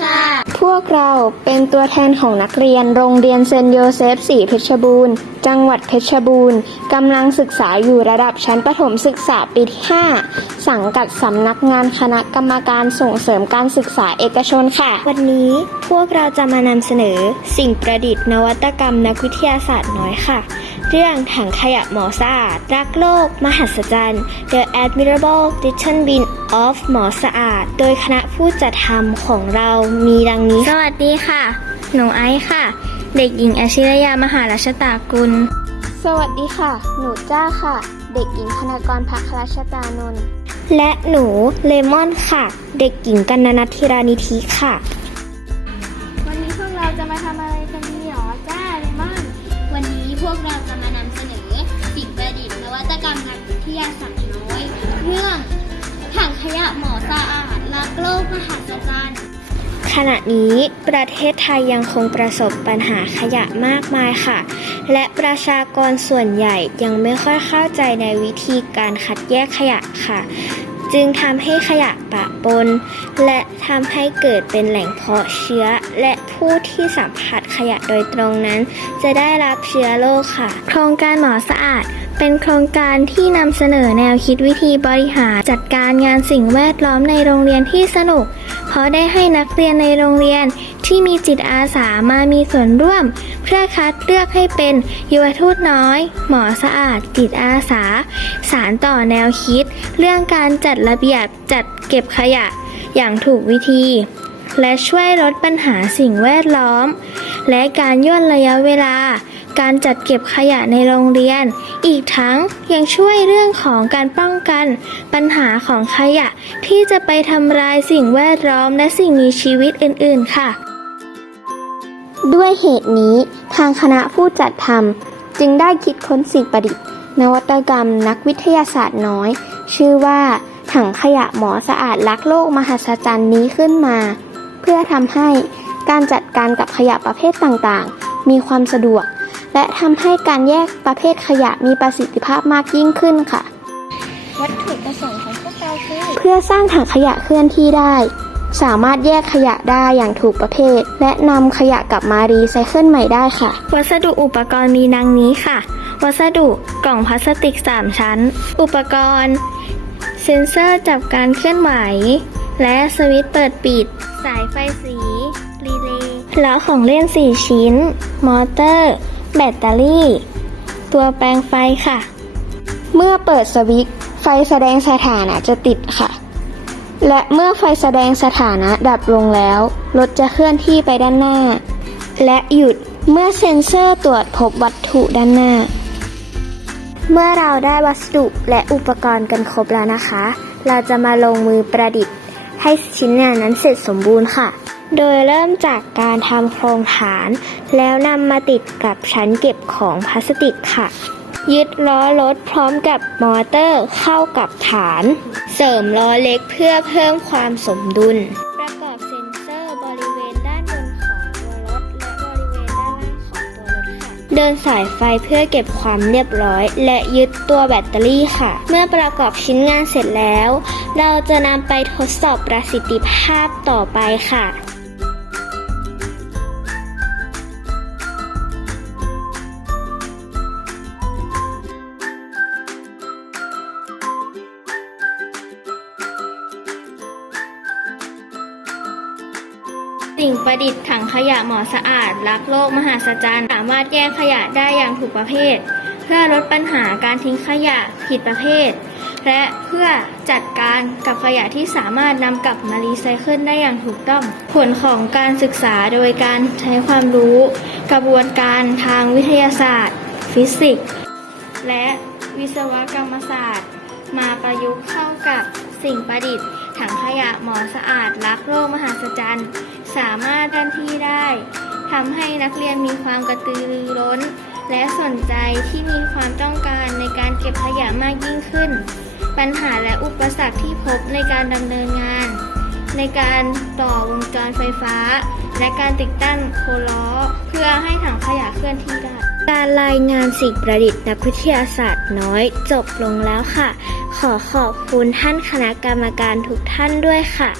ค่ะ พวกเราเป็นตัวแทนของนักเรียนโรงเรียนเซนต์โยเซฟสีเพชรบูรณ์ จังหวัดเพชรบูรณ์กำลังศึกษาอยู่ระดับชั้นประถมศึกษาปีที่ 5 สังกัดสำนักงานคณะกรรมการส่งเสริมการศึกษาเอกชนค่ะ วันนี้พวกเราจะมานำเสนอสิ่งประดิษฐ์นวัตกรรมนักวิทยาศาสตร์น้อยค่ะ เรื่องถังขยะหมอสะอาดรักโลก มหัศจรรย์ The Admirable Little Bin of หมอสะอาด โดยคณะผู้จัดทำของเรามีดังนี้ สวัสดีค่ะ หนูไอซ์ค่ะ เด็กหญิงอาชิรยามหาราชตากุล สวัสดีค่ะ หนูจ้าค่ะ เด็กหญิงคณากรพักราชตานนท์และหนูเลมอนค่ะ เด็กหญิงกันนนัทธิรานิธิค่ะ วันนี้พวกเราจะมาทำอะไรกันดี วันนี้พวกเราจะมานำเสนอสิ่งประดิษฐ์นวัตกรรมนักวิทยาศาสตร์น้อย เรื่องถังขยะหมอสะอาดรักโลกมหัศจรรย์ขณะนี้ประเทศไทยยังคงประสบปัญหาขยะมากมายค่ะ และประชากรส่วนใหญ่ยังไม่ค่อยเข้าใจในวิธีการคัดแยกขยะค่ะ จึงทำให้ขยะปะปน และทำให้เกิดเป็นแหล่งเพาะเชื้อ และผู้ที่สัมผัสขยะโดยตรงนั้น จะได้รับเชื้อโรคค่ะ โครงการหมอสะอาด เป็นโครงการที่นำเสนอแนวคิดวิธีบริหารจัดการงานสิ่งแวดล้อมในโรงเรียนที่สนุก เพราะได้ให้นักเรียนในโรงเรียนที่มีจิตอาสามามีส่วนร่วม เพื่อคัดเลือกให้เป็นยุวทูตน้อย หมอสะอาด จิตอาสา สารต่อแนวคิด เรื่องการจัดระเบียบจัดเก็บขยะ อย่างถูกวิธี และช่วยลดปัญหาสิ่งแวดล้อม และการย่นระยะเวลา การจัดเก็บขยะในโรงเรียน อีกทั้งยังช่วยเรื่องของการป้องกัน ปัญหาของขยะที่จะไปทำลายสิ่งแวดล้อมและสิ่งมีชีวิตอื่น ๆ ค่ะ ด้วยเหตุนี้ทางคณะผู้จัดทำจึงได้คิดค้นสิ่งประดิษฐ์ นวัตกรรมนักวิทยาศาสตร์น้อย ชื่อว่าถังขยะหมอสะอาดรักโลกมหัศจรรย์นี้ขึ้นมา เพื่อทำให้การจัดการกับขยะประเภทต่างๆ มีความสะดวก และทำให้การแยกประเภทขยะมีประสิทธิภาพมากยิ่งขึ้นค่ะ วัตถุประสงค์ของพวกเราคือเพื่อสร้างถังขยะเคลื่อนที่ได้ สามารถแยกขยะได้อย่างถูกประเภท และนำขยะกลับมารีไซเคิลใหม่ได้ค่ะ วัสดุอุปกรณ์มีดังนี้ค่ะ วัสดุกล่องพลาสติก 3 ชั้น อุปกรณ์ เซ็นเซอร์จับการเคลื่อนไหว และสวิตช์เปิดปิด สายไฟสีรีเลย์แล้วของเล่น 4 ชิ้น มอเตอร์ แบตเตอรี่ ตัวแปลงไฟค่ะ เมื่อเปิดสวิตช์ไฟแสดงสถานะจะติดค่ะ และเมื่อไฟแสดงสถานะดับลงแล้ว รถจะเคลื่อนที่ไปด้านหน้า และหยุดเมื่อเซ็นเซอร์ตรวจพบวัตถุด้านหน้า เมื่อเราได้วัสดุและอุปกรณ์กันครบแล้วนะคะ เราจะมาลงมือประดิษฐ์ ให้ชิ้นงานนั้นเสร็จสมบูรณ์ค่ะ โดยเริ่มจากการทำโครงฐาน แล้วนำมาติดกับชั้นเก็บของพลาสติกค่ะยึดล้อรถพร้อมกับมอเตอร์เข้ากับฐาน เสริมล้อเล็กเพื่อเพิ่มความสมดุล เดินสายไฟเพื่อเก็บความเรียบร้อย และยึดตัวแบตเตอรี่ค่ะ เมื่อประกอบชิ้นงานเสร็จแล้ว เราจะนำไปทดสอบประสิทธิภาพต่อไปค่ะ สิ่งประดิษฐ์ถังขยะหมอสะอาด รักโลกมหาศจรรย์สามารถแยกขยะได้อย่างถูกประเภท เพื่อลดปัญหาการทิ้งขยะผิดประเภท และเพื่อจัดการกับขยะที่สามารถนำกลับมารีไซเคิลได้อย่างถูกต้อง ผลของการศึกษาโดยการใช้ความรู้ กระบวนการทางวิทยาศาสตร์ ฟิสิกส์ และวิศวกรรมศาสตร์ มาประยุกต์เข้ากับสิ่งประดิษฐ์ ถังขยะหมอสะอาดรักโลกมหาศจรรย์ สามารถทันที่ได้ทำให้นักเรียนมีความกระตือรือร้น และสนใจที่มีความต้องการในการเก็บขยะมากยิ่งขึ้น ปัญหาและอุปสรรคที่พบในการดำเนินงาน ในการต่อวงจรไฟฟ้า และการติดตั้งโคล้อ เพื่อให้ถังขยะเคลื่อนที่ได้ การรายงานสิ่งประดิษฐ์นักวิทยาศาสตร์น้อยจบลงแล้วค่ะ ขอขอบคุณท่านคณะกรรมการทุกท่านด้วยค่ะ